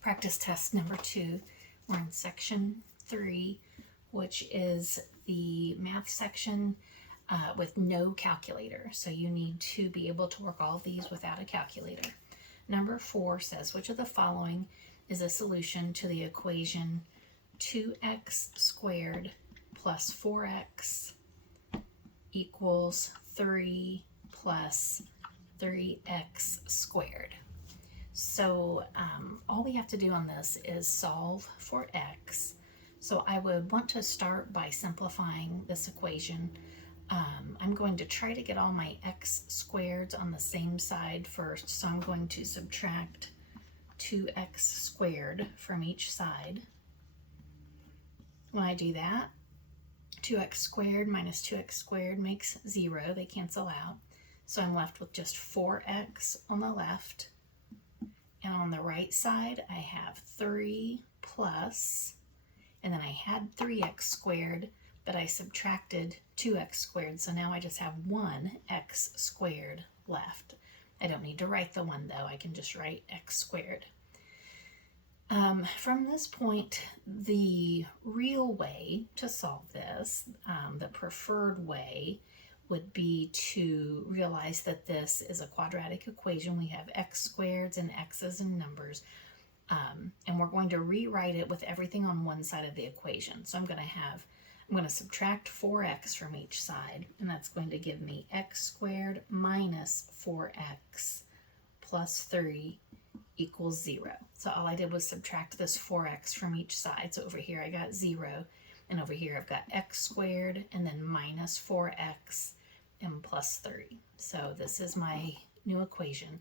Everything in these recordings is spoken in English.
practice test number 2. We're in section 3, which is the math section with no calculator. So you need to be able to work all of these without a calculator. Number 4 says, which of the following is a solution to the equation 2x squared plus 4x equals 3 plus 3x squared? So all we have to do on this is solve for x. So I would want to start by simplifying this equation. I'm going to try to get all my x squareds on the same side first. So I'm going to subtract 2x squared from each side. When I do that, 2x squared minus 2x squared makes 0. They cancel out. So I'm left with just 4x on the left. And on the right side, I have 3 plus, and then I had 3x squared, but I subtracted 2x squared. So now I just have 1x squared left. I don't need to write the 1 though. I can just write x squared. From this point, the real way to solve this, the preferred way, would be to realize that this is a quadratic equation. We have x squareds and x's and numbers, and we're going to rewrite it with everything on one side of the equation. So I'm going to subtract 4x from each side, and that's going to give me x squared minus 4x plus 3 equals 0. So all I did was subtract this 4x from each side. So over here I got 0, and over here I've got x squared and then minus 4x and plus 3. So this is my new equation.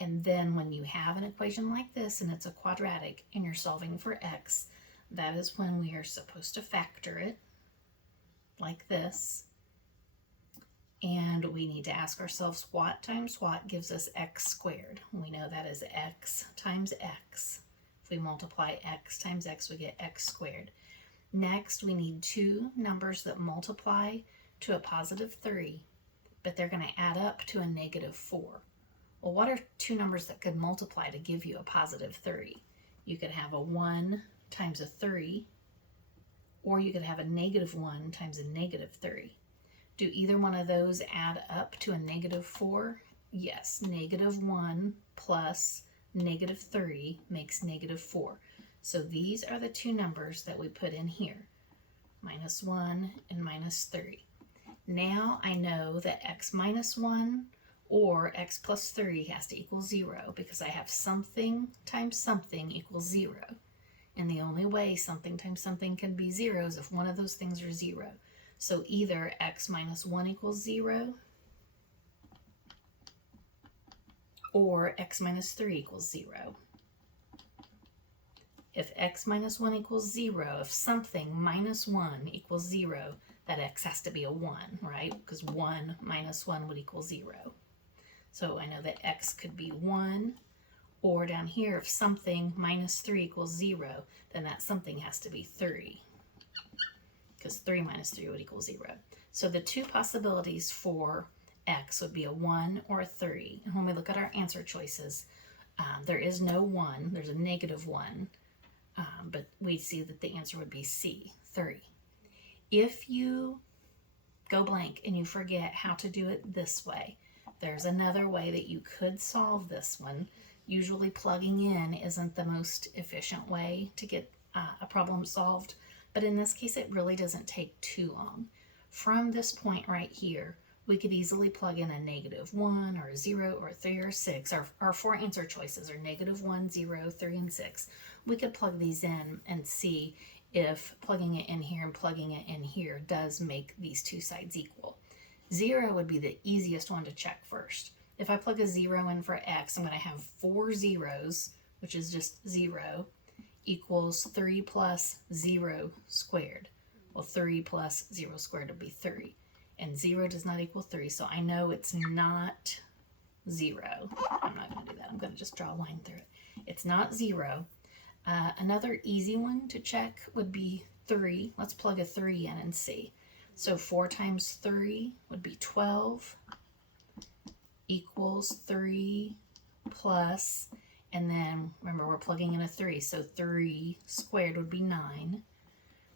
And then when you have an equation like this and it's a quadratic and you're solving for x, that is when we are supposed to factor it like this. And we need to ask ourselves, what times what gives us x squared? We know that is x times x. If we multiply x times x, we get x squared. Next, we need two numbers that multiply to a positive 3, but they're going to add up to a negative 4. Well, what are two numbers that could multiply to give you a positive 3? You could have a 1 times a 3, or you could have a negative 1 times a negative 3. Do either one of those add up to a negative 4? Yes, negative 1 plus negative 3 makes negative 4. So these are the two numbers that we put in here, minus 1 and minus 3. Now I know that x minus 1 or x plus 3 has to equal 0 because I have something times something equals 0. And the only way something times something can be 0 is if one of those things are 0. So either x minus 1 equals 0 or x minus 3 equals 0. If x minus 1 equals 0, if something minus 1 equals 0, that x has to be a 1, right? Because 1 minus 1 would equal 0. So I know that x could be 1, or down here, if something minus 3 equals 0, then that something has to be 3. Because 3 minus 3 would equal 0. So the two possibilities for x would be a 1 or a 3. And when we look at our answer choices, there is no 1, there's a negative 1, but we see that the answer would be C, 3. If you go blank and you forget how to do it this way, there's another way that you could solve this one. Usually plugging in isn't the most efficient way to get a problem solved. But in this case, it really doesn't take too long. From this point right here, we could easily plug in a negative 1 or a 0 or 3 or 6. Our four answer choices are negative 1, 0, 3, and 6. We could plug these in and see if plugging it in here and plugging it in here does make these two sides equal. 0 would be the easiest one to check first. If I plug a 0 in for x, I'm going to have 4 zeros, which is just 0, equals 3 plus 0 squared. Well, 3 plus 0 squared would be 3. And 0 does not equal 3, so I know it's not 0. I'm not going to do that. I'm going to just draw a line through it. It's not 0. Another easy one to check would be 3. Let's plug a 3 in and see. So 4 times 3 would be 12 equals 3 plus, And then remember, we're plugging in a 3, so 3 squared would be 9.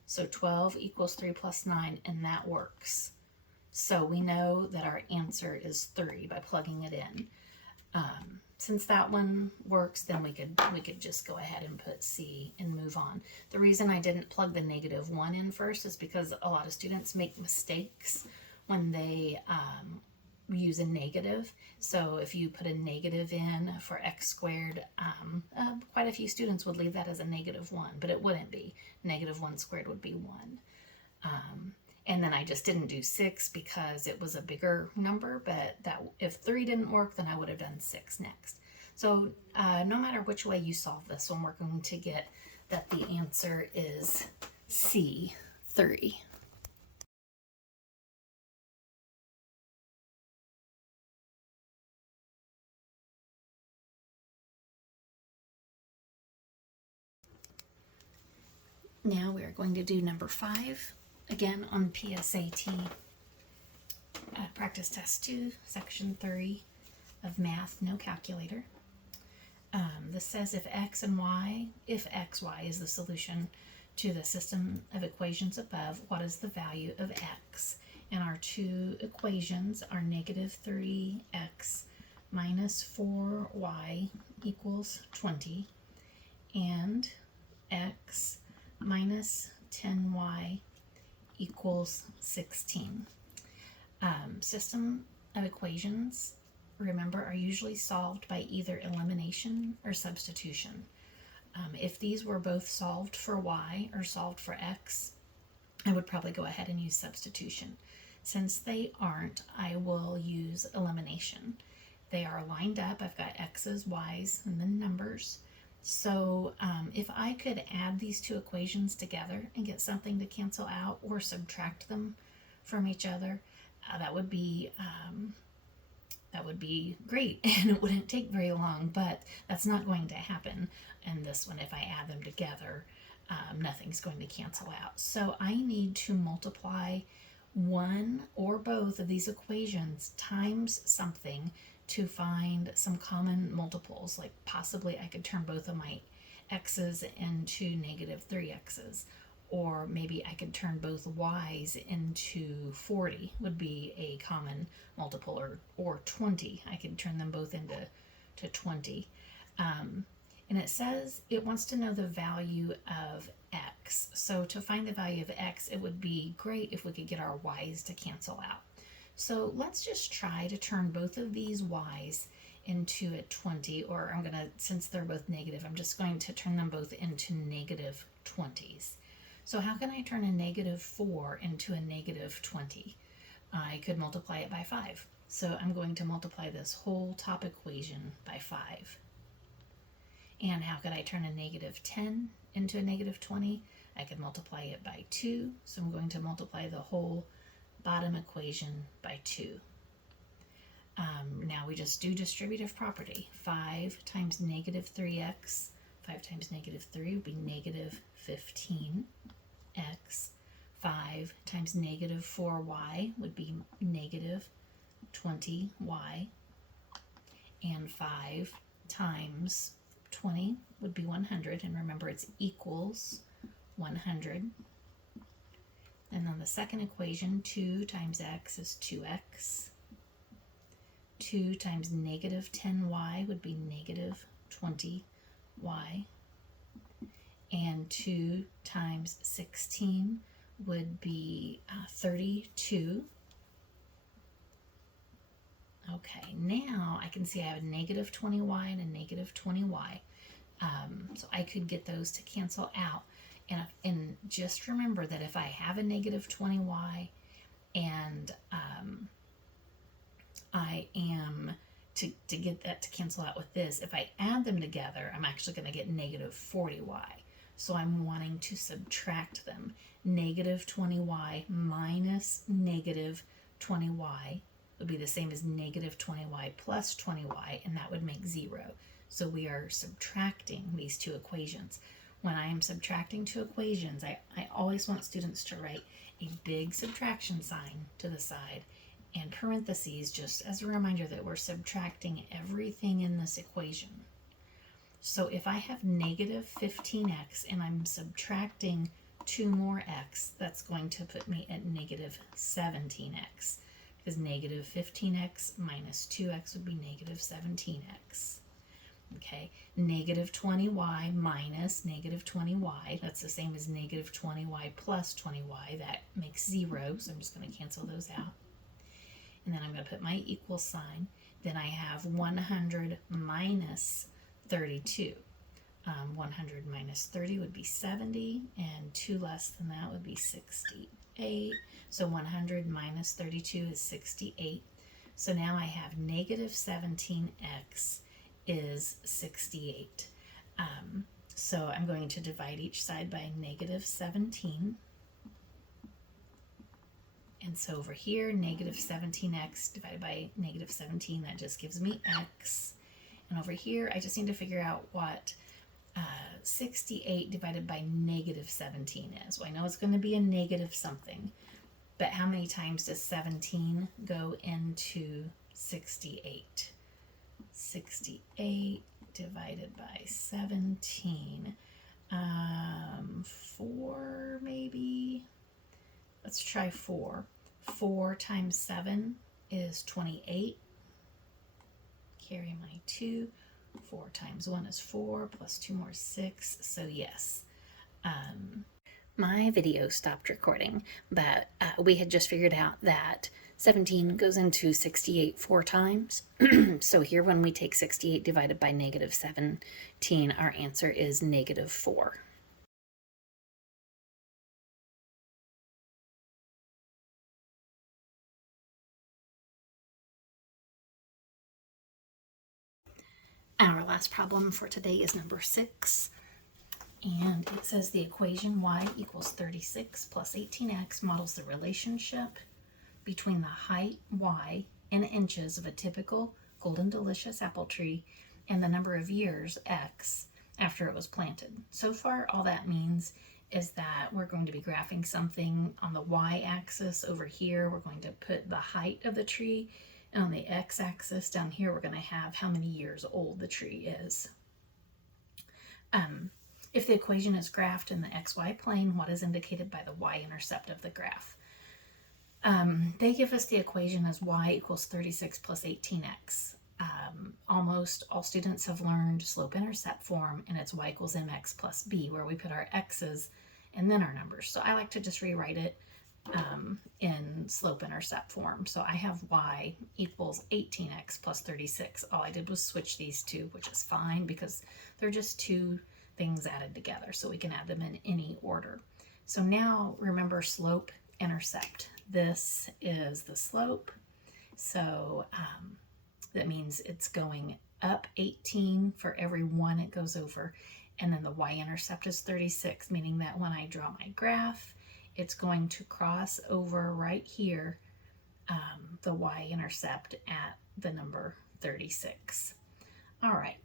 So 12 equals 3 plus 9, and that works. So we know that our answer is 3 by plugging it in. Since that one works, then we could just go ahead and put C and move on. The reason I didn't plug the -1 in first is because a lot of students make mistakes when they use a negative. So if you put a negative in for x squared, quite a few students would leave that as a -1, but it wouldn't be. -1 squared would be 1. And then I just didn't do 6 because it was a bigger number, but that if 3 didn't work, then I would have done 6 next. So no matter which way you solve this one, we're going to get that the answer is C, 3. Now we are going to do number 5, again on PSAT. Practice test 2, section 3 of math, no calculator. This says if xy is the solution to the system of equations above, what is the value of x? And our two equations are -3x minus 4y equals 20 and x minus 10y equals 16. System of equations, remember, are usually solved by either elimination or substitution. If these were both solved for y or solved for x, I would probably go ahead and use substitution. Since they aren't, I will use elimination. They are lined up. I've got x's, y's, and then numbers. So if I could add these two equations together and get something to cancel out or subtract them from each other, that would be great, and it wouldn't take very long, but that's not going to happen in this one. If I add them together, nothing's going to cancel out. So I need to multiply one or both of these equations times something to find some common multiples. Like possibly I could turn both of my x's into -3x's, or maybe I could turn both y's into 40 would be a common multiple, or 20. I could turn them both into 20. And it says it wants to know the value of x. So to find the value of x, it would be great if we could get our y's to cancel out. So let's just try to turn both of these y's into a 20, or I'm going to, since they're both negative, I'm just going to turn them both into -20s. So how can I turn a -4 into a -20? I could multiply it by 5. So I'm going to multiply this whole top equation by 5. And how could I turn a -10 into a -20? I could multiply it by 2. So I'm going to multiply the whole bottom equation by 2. Now we just do distributive property. 5 times -3x, 5 times -3 would be -15x. 5 times -4y would be -20y. And 5 times 20 would be 100. And remember, it's equals 100. And on the second equation, 2 times x is 2x. 2 times -10y would be -20y. And 2 times 16 would be 32. Okay, now I can see I have a -20y and a -20y. So I could get those to cancel out. And just remember that if I have a -20y and I am to get that to cancel out with this, if I add them together, I'm actually going to get -40y. So I'm wanting to subtract them. -20y minus -20y would be the same as -20y plus 20y, and that would make 0. So we are subtracting these two equations. When I am subtracting two equations, I always want students to write a big subtraction sign to the side and parentheses, just as a reminder that we're subtracting everything in this equation. So if I have negative 15x and I'm subtracting 2 more x, that's going to put me at negative 17x, because negative 15x minus 2x would be negative 17x. Okay, negative 20y minus negative 20y, that's the same as negative 20y plus 20y, that makes 0, so I'm just going to cancel those out. And then I'm going to put my equal sign. Then I have 100 minus 32. 100 minus 30 would be 70, and 2 less than that would be 68. So 100 minus 32 is 68. So now I have negative 17x is 68. So I'm going to divide each side by negative 17. And so over here, negative 17x divided by negative 17, that just gives me x. And over here, I just need to figure out what 68 divided by negative 17 is. Well, I know it's going to be a negative something, but how many times does 17 go into 68? 68 divided by 17. 4 maybe? Let's try 4. 4 times 7 is 28. Carry my 2. 4 times 1 is 4, plus 2 more is 6, so yes. My video stopped recording, but we had just figured out that 17 goes into 68 4 times. So here when we take 68 divided by negative 17, our answer is negative 4. Our last problem for today is number 6. And it says the equation y equals 36 plus 18x models the relationship between the height y in inches of a typical golden delicious apple tree and the number of years x after it was planted. So far, all that means is that we're going to be graphing something on the y-axis over here. We're going to put the height of the tree, and on the x-axis down here, we're going to have how many years old the tree is. If the equation is graphed in the xy plane, what is indicated by the y-intercept of the graph? They give us the equation as y equals 36 plus 18x. Almost all students have learned slope-intercept form, and it's y equals mx plus b, where we put our x's and then our numbers. So I like to just rewrite it in slope-intercept form. So I have y equals 18x plus 36. All I did was switch these two, which is fine because they're just two things added together, so we can add them in any order. So now remember slope-intercept. This is the slope, so that means it's going up 18 for every 1 it goes over, and then the y-intercept is 36, meaning that when I draw my graph, it's going to cross over right here, the y-intercept at the number 36. All right,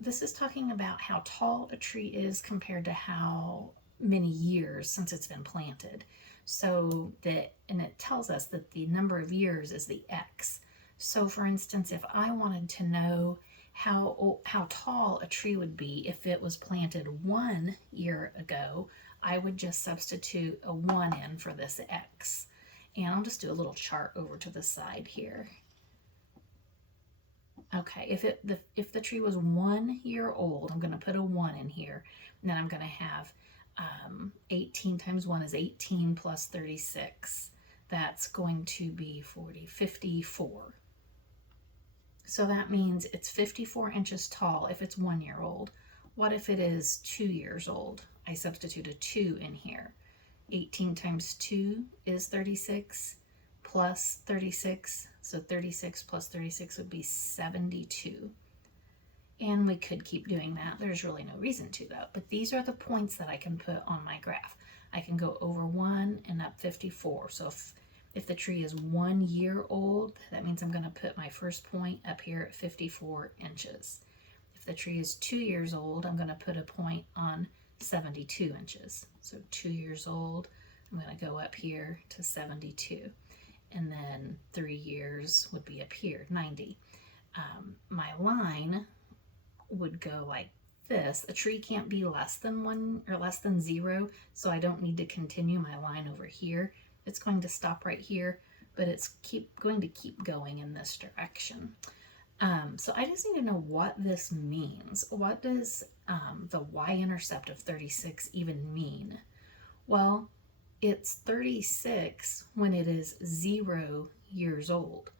this is talking about how tall a tree is compared to how many years since it's been planted. So and it tells us that the number of years is the x. So for instance, if I wanted to know how tall a tree would be if it was planted 1 year ago, I would just substitute a 1 in for this x. And I'll just do a little chart over to the side here. Okay, if the tree was 1 year old, I'm going to put a 1 in here. And then I'm going to have 18 times 1 is 18 plus 36. That's going to be 54. So that means it's 54 inches tall if it's 1 year old. What if it is 2 years old? I substitute a 2 in here. 18 times 2 is 36 plus 36. So 36 plus 36 would be 72. And we could keep doing that. There's really no reason to though. But these are the points that I can put on my graph. I can go over 1 and up 54. So if the tree is 1 year old, that means I'm going to put my first point up here at 54 inches. If the tree is 2 years old, I'm going to put a point on 72 inches. So 2 years old, I'm going to go up here to 72. And then 3 years would be up here, 90. My line would go like this. A tree can't be less than 1 or less than 0, so I don't need to continue my line over here. It's going to stop right here, but it's going to keep going in this direction. So I just need to know what this means. What does the y-intercept of 36 even mean? Well, it's 36 when it is 0 years old.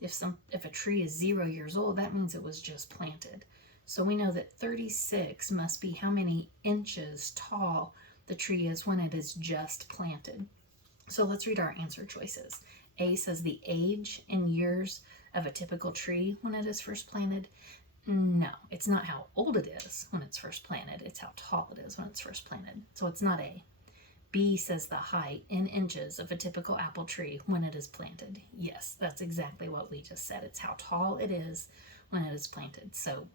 If a tree is 0 years old, that means it was just planted. So we know that 36 must be how many inches tall the tree is when it is just planted. So let's read our answer choices. A says the age in years of a typical tree when it is first planted. No, it's not how old it is when it's first planted. It's how tall it is when it's first planted. So it's not A. B says the height in inches of a typical apple tree when it is planted. Yes, that's exactly what we just said. It's how tall it is when it is planted. So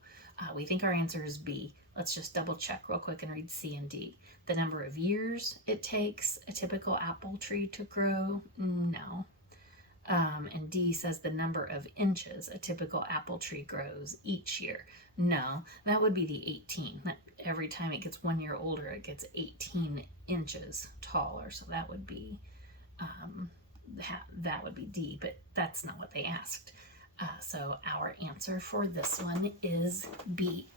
we think our answer is B. Let's just double check real quick and read C and D. The number of years it takes a typical apple tree to grow. No. And D says the number of inches a typical apple tree grows each year. No, that would be the 18. Every time it gets 1 year older, it gets 18 inches taller. So that would be D, but that's not what they asked. So our answer for this one is B.